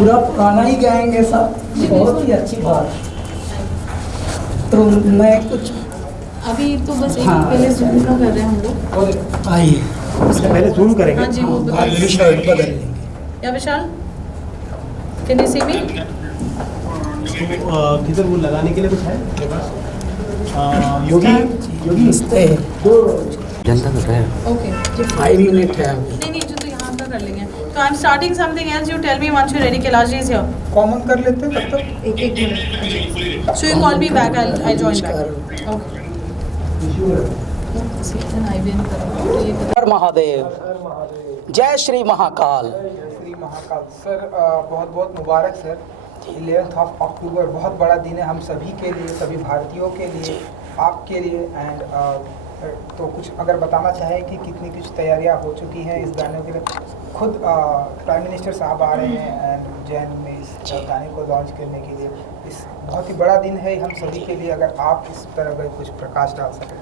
पूरा पुराना ही गाएंगे सब, बहुत ही अच्छी बात। तो मैं कुछ अभी तो बस एक हाँ। पहले जूम का कर रहे हैं हम लोग। आइए उससे पहले जूम करेंगे। हाँ जी, वो बाद में शर्ट बदल लेंगे। या विशाल, कैन यू सी मी? किधर वो लगाने के लिए कुछ है आपके पास? योगी नमस्ते। जनता कर रहे हैं। ओके, 5 मिनट है अभी। नहीं नहीं, जो तो यहाँ का कर लेंगे। तो I am starting something else, you tell me once you ready. Kailash ji is here. Common कर लेते हैं तब तक। एक minute. So you call me back, I join back. Okay. हर महादेव, जय श्री महाकाल। श्री महाकाल सर, बहुत बहुत मुबारक सर। 11 अक्टूबर बहुत बड़ा दिन है हम सभी के लिए, सभी भारतीयों के लिए, आपके लिए। एंड तो कुछ अगर बताना चाहें कि कितनी कुछ तैयारियां हो चुकी हैं इस गाने के लिए। खुद प्राइम मिनिस्टर साहब आ रहे हैं एंड उज्जैन में इस गाने को लॉन्च करने के लिए। इस बहुत ही बड़ा दिन है हम सभी के लिए, अगर आप इस तरह का कुछ प्रकाश डाल सकें।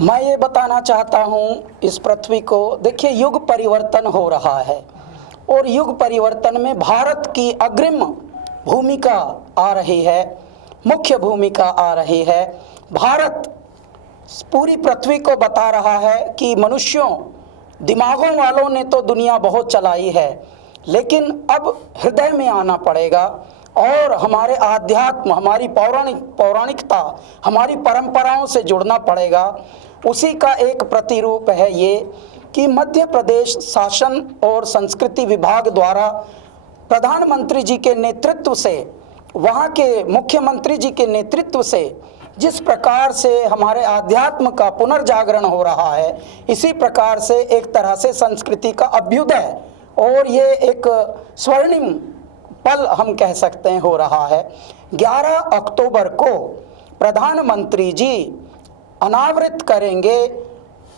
मैं ये बताना चाहता हूँ इस पृथ्वी को, देखिए युग परिवर्तन हो रहा है और युग परिवर्तन में भारत की अग्रिम भूमिका आ रही है, मुख्य भूमिका आ रही है। भारत पूरी पृथ्वी को बता रहा है कि मनुष्यों, दिमागों वालों ने तो दुनिया बहुत चलाई है, लेकिन अब हृदय में आना पड़ेगा और हमारे आध्यात्म, हमारी पौराणिकता, हमारी परंपराओं से जुड़ना पड़ेगा। उसी का एक प्रतिरूप है ये कि मध्य प्रदेश शासन और संस्कृति विभाग द्वारा प्रधानमंत्री जी के नेतृत्व से, वहाँ के मुख्यमंत्री जी के नेतृत्व से जिस प्रकार से हमारे आध्यात्म का पुनर्जागरण हो रहा है, इसी प्रकार से एक तरह से संस्कृति का अभ्युदय, और ये एक स्वर्णिम पल हम कह सकते हैं हो रहा है। 11 अक्टूबर को प्रधानमंत्री जी अनावृत करेंगे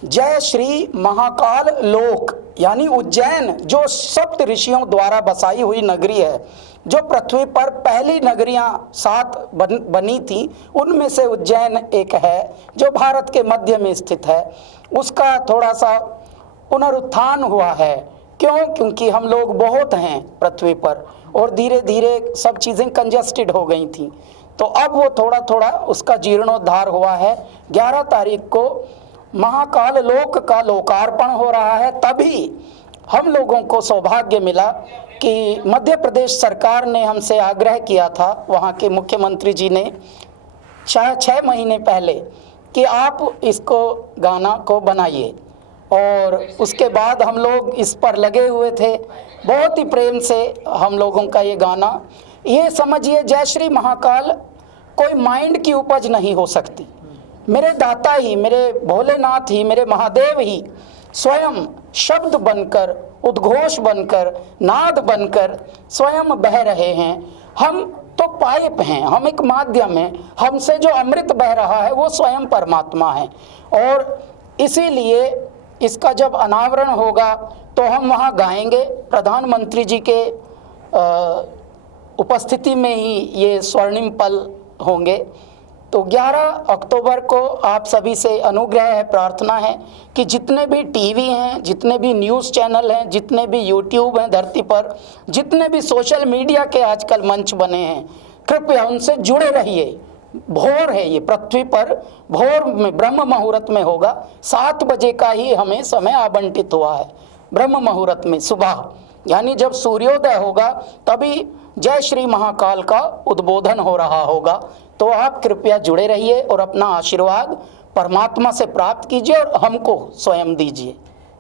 जय श्री महाकाल लोक, यानी उज्जैन, जो सप्त ऋषियों द्वारा बसाई हुई नगरी है, जो पृथ्वी पर पहली नगरियां 7 बनी थी, उनमें से उज्जैन एक है, जो भारत के मध्य में स्थित है। उसका थोड़ा सा पुनरुत्थान हुआ है। क्यों? क्योंकि हम लोग बहुत हैं पृथ्वी पर और धीरे धीरे सब चीज़ें कंजस्टेड हो गई थी, तो अब वो थोड़ा थोड़ा उसका जीर्णोद्धार हुआ है। 11 तारीख को महाकाल लोक का लोकार्पण हो रहा है। तभी हम लोगों को सौभाग्य मिला कि मध्य प्रदेश सरकार ने हमसे आग्रह किया था, वहाँ के मुख्यमंत्री जी ने 6 महीने पहले, कि आप इसको गाना को बनाइए, और उसके बाद हम लोग इस पर लगे हुए थे। बहुत ही प्रेम से हम लोगों का ये गाना, ये समझिए जय श्री महाकाल कोई माइंड की उपज नहीं हो सकती। मेरे दाता ही, मेरे भोलेनाथ ही, मेरे महादेव ही स्वयं शब्द बनकर, उद्घोष बनकर, नाद बनकर स्वयं बह रहे हैं। हम तो पाइप हैं, हम एक माध्यम हैं, हमसे जो अमृत बह रहा है वो स्वयं परमात्मा है। और इसीलिए इसका जब अनावरण होगा तो हम वहाँ गाएंगे, प्रधानमंत्री जी के उपस्थिति में ही ये स्वर्णिम पल होंगे। तो 11 अक्टूबर को आप सभी से अनुग्रह है, प्रार्थना है कि जितने भी टीवी हैं, जितने भी न्यूज़ चैनल हैं, जितने भी यूट्यूब हैं धरती पर, जितने भी सोशल मीडिया के आजकल मंच बने हैं, कृपया उनसे जुड़े रहिए। भोर है ये पृथ्वी पर, भोर में ब्रह्म मुहूर्त में होगा। 7 बजे का ही हमें समय आवंटित हुआ है ब्रह्म मुहूर्त में, सुबह, यानी जब सूर्योदय होगा तभी जय श्री महाकाल का उद्बोधन हो रहा होगा। तो आप कृपया जुड़े रहिए और अपना आशीर्वाद परमात्मा से प्राप्त कीजिए और हमको स्वयं दीजिए।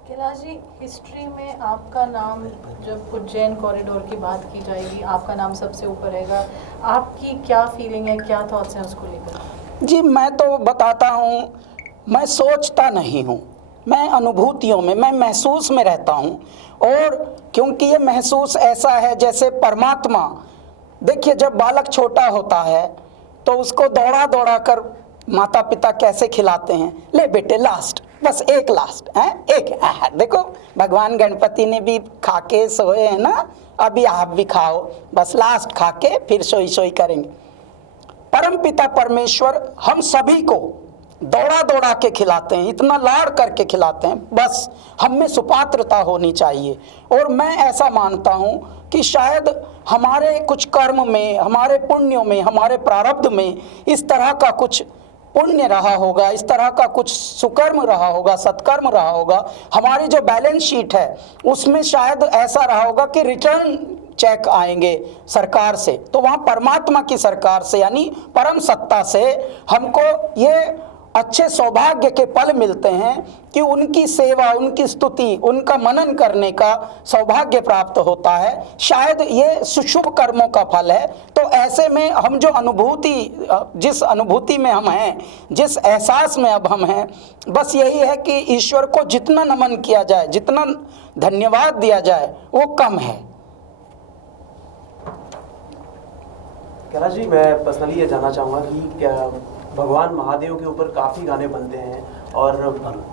कैलाश जी, हिस्ट्री में आपका नाम, जब उज्जैन कॉरिडोर की बात की जाएगी, आपका नाम सबसे ऊपर रहेगा। आपकी क्या फीलिंग है, क्या थॉट्स हैं उसको लेकर? जी, मैं तो बताता हूँ, मैं सोचता नहीं हूँ, मैं अनुभूतियों में, मैं महसूस में रहता हूँ। और क्योंकि ये महसूस ऐसा है जैसे परमात्मा, देखिए जब बालक छोटा होता है तो उसको दौड़ा दौड़ा कर माता पिता कैसे खिलाते हैं, ले बेटे लास्ट, बस एक लास्ट है, एक देखो भगवान गणपति ने भी खा के सोए हैं ना, अभी आप भी खाओ, बस लास्ट खा के फिर सोई सोई करेंगे। परमपिता परमेश्वर हम सभी को दौड़ा दौड़ा के खिलाते हैं, इतना लाड़ करके खिलाते हैं, बस हम में सुपात्रता होनी चाहिए। और मैं ऐसा मानता हूँ कि शायद हमारे कुछ कर्म में, हमारे पुण्यों में, हमारे प्रारब्ध में इस तरह का कुछ पुण्य रहा होगा, इस तरह का कुछ सुकर्म रहा होगा, सत्कर्म रहा होगा, हमारी जो बैलेंस शीट है उसमें शायद ऐसा रहा होगा कि रिटर्न चेक आएंगे सरकार से, तो वहाँ परमात्मा की सरकार से यानी परम सत्ता से हमको ये अच्छे सौभाग्य के पल मिलते हैं कि उनकी सेवा, उनकी स्तुति, उनका मनन करने का सौभाग्य प्राप्त होता है। शायद ये सुशुभ कर्मों का फल है। तो ऐसे में हम जो अनुभूति, जिस अनुभूति में हम हैं, जिस एहसास में अब हम हैं, बस यही है कि ईश्वर को जितना नमन किया जाए, जितना धन्यवाद दिया जाए वो कम है। कैलाश जी, मैं पर्सनली ये जानना चाहूँगा कि क्या भगवान महादेव के ऊपर काफ़ी गाने बनते हैं और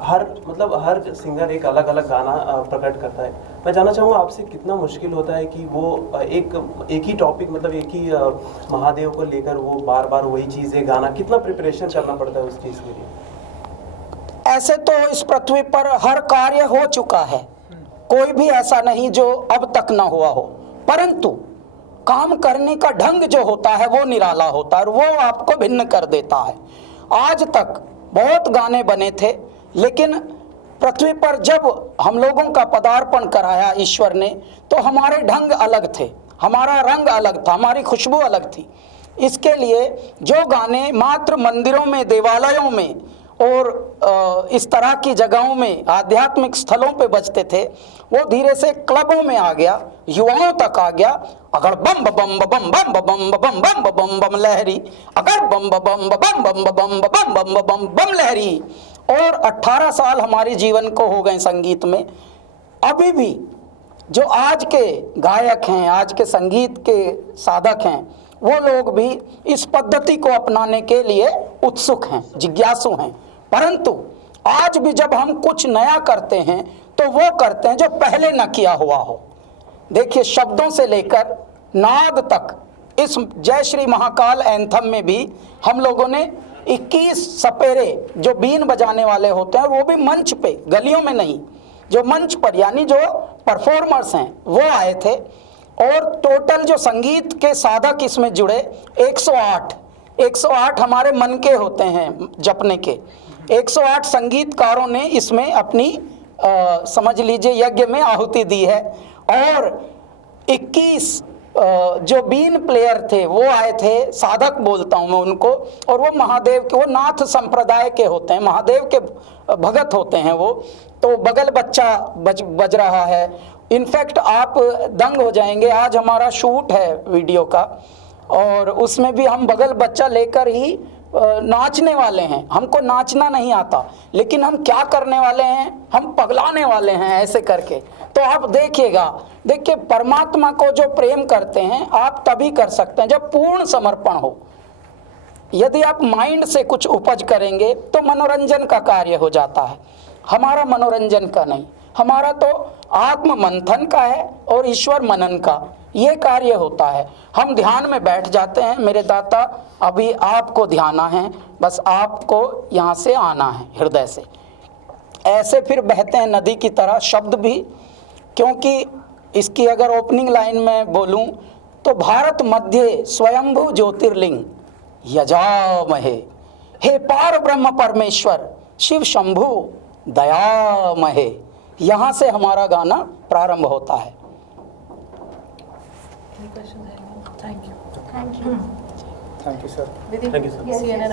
हर सिंगर एक अलग अलग गाना प्रकट करता है। मैं जानना चाहूँगा आपसे कितना मुश्किल होता है कि वो एक ही टॉपिक, मतलब एक ही महादेव को लेकर वो बार बार वही चीज़ें गाना, कितना प्रिपरेशन करना पड़ता है उस चीज़ के लिए? ऐसे तो इस पृथ्वी पर हर कार्य हो चुका है, कोई भी ऐसा नहीं जो अब तक ना हुआ हो, परंतु काम करने का ढंग जो होता है वो निराला होता है और वो आपको भिन्न कर देता है। आज तक बहुत गाने बने थे, लेकिन पृथ्वी पर जब हम लोगों का पदार्पण कराया ईश्वर ने, तो हमारे ढंग अलग थे, हमारा रंग अलग था, हमारी खुशबू अलग थी। इसके लिए जो गाने मात्र मंदिरों में, देवालयों में और इस तरह की जगहों में, आध्यात्मिक स्थलों पे बजते थे, वो धीरे से क्लबों में आ गया, युवाओं तक आ गया। अगर बम बम बम बम बम बम बम बम बम लहरी, अगर बम बम बम बम बम बम बम बम बम लहरी। और 18 साल हमारे जीवन को हो गए संगीत में। अभी भी जो आज के गायक हैं, आज के संगीत के साधक हैं, वो लोग भी इस पद्धति को अपनाने के लिए उत्सुक हैं, जिज्ञासु हैं। परंतु आज भी जब हम कुछ नया करते हैं तो वो करते हैं जो पहले न किया हुआ हो। देखिए, शब्दों से लेकर नाद तक, इस जय श्री महाकाल एंथम में भी हम लोगों ने 21 सपेरे जो बीन बजाने वाले होते हैं, वो भी मंच पे, गलियों में नहीं, जो मंच पर यानी जो परफॉर्मर्स हैं वो आए थे। और टोटल जो संगीत के साधक इसमें जुड़े 108 हमारे मन के होते हैं जपने के। 108 संगीतकारों ने इसमें अपनी समझ लीजिए यज्ञ में आहुति दी है। और 21 जो बीन प्लेयर थे वो आए थे, साधक बोलता हूँ मैं उनको, और वो महादेव के, वो नाथ संप्रदाय के होते हैं, महादेव के भगत होते हैं वो। तो बगल बच्चा बज रहा है। इनफैक्ट आप दंग हो जाएंगे, आज हमारा शूट है वीडियो का और उसमें भी हम बगल बच्चा लेकर ही नाचने वाले हैं। हमको नाचना नहीं आता, लेकिन हम क्या करने वाले हैं, हम पगलाने वाले हैं ऐसे करके। तो आप देखिएगा, देखिए परमात्मा को जो प्रेम करते हैं आप तभी कर सकते हैं जब पूर्ण समर्पण हो। यदि आप माइंड से कुछ उपज करेंगे तो मनोरंजन का कार्य हो जाता है। हमारा मनोरंजन का नहीं, हमारा तो आत्म मंथन का है और ईश्वर मनन का ये कार्य होता है। हम ध्यान में बैठ जाते हैं, मेरे दाता अभी आपको ध्याना है, बस आपको यहाँ से आना है हृदय से। ऐसे फिर बहते हैं नदी की तरह शब्द भी, क्योंकि इसकी अगर ओपनिंग लाइन में बोलूं तो भारत मध्य स्वयंभू ज्योतिर्लिंग यजामहे, हे पार ब्रह्म परमेश्वर शिव शंभु दयामहे। यहाँ से हमारा गाना प्रारंभ होता है। Thank you sir. Thank you sir. CNN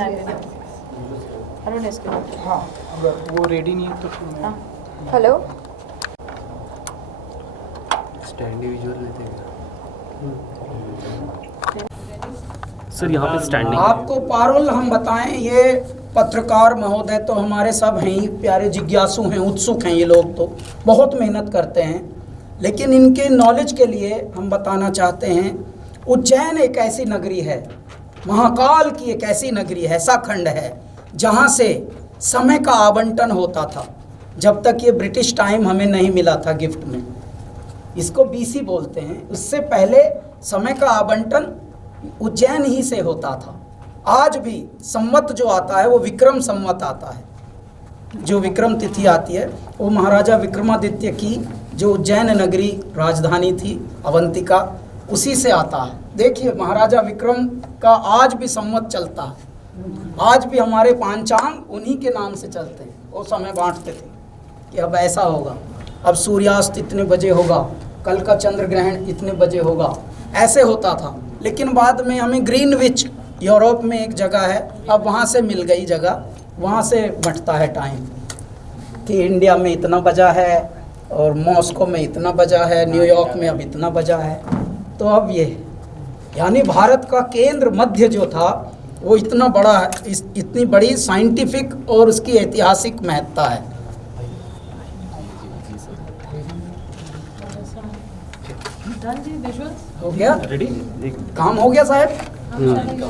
Arun इसके बाद। हाँ, अगर वो रेडी नहीं है तो फिर मैं हेलो, स्टैंडी विजुअल लेते हैं सर, यहाँ पे स्टैंडिंग आपको पारुल हम बताएं, ये पत्रकार महोदय तो हमारे सब हैं ही, प्यारे जिज्ञासु हैं, उत्सुक हैं, ये लोग तो बहुत मेहनत करते हैं। लेकिन इनके नॉलेज के लिए हम बताना चाहते हैं, उज्जैन एक ऐसी नगरी है, महाकाल की एक ऐसी नगरी है, ऐसा खंड है जहाँ से समय का आवंटन होता था। जब तक ये ब्रिटिश टाइम हमें नहीं मिला था गिफ्ट में, इसको BC बोलते हैं, उससे पहले समय का आवंटन उज्जैन ही से होता था। आज भी संवत जो आता है वो विक्रम संवत आता है। जो विक्रम तिथि आती है वो महाराजा विक्रमादित्य की जो उज्जैन नगरी राजधानी थी अवंतिका, उसी से आता है। देखिए महाराजा विक्रम का आज भी संवत चलता है, आज भी हमारे पांचांग उन्हीं के नाम से चलते हैं। वो समय बांटते थे कि अब ऐसा होगा, अब सूर्यास्त इतने बजे होगा, कल का चंद्र ग्रहण इतने बजे होगा, ऐसे होता था। लेकिन बाद में हमें ग्रीनविच यूरोप में एक जगह है, अब वहाँ से मिल गई जगह, वहाँ से बंटता है टाइम कि इंडिया में इतना बजा है और मॉस्को में इतना बजा है, न्यूयॉर्क में अब इतना बजा है। तो अब ये यानी भारत का केंद्र मध्य जो था वो इतना बड़ा है, इतनी बड़ी साइंटिफिक और उसकी ऐतिहासिक महत्ता है। डन जी, विजुअल्स हो गया? रेडी? काम हो गया साहब? हम चलेंगे।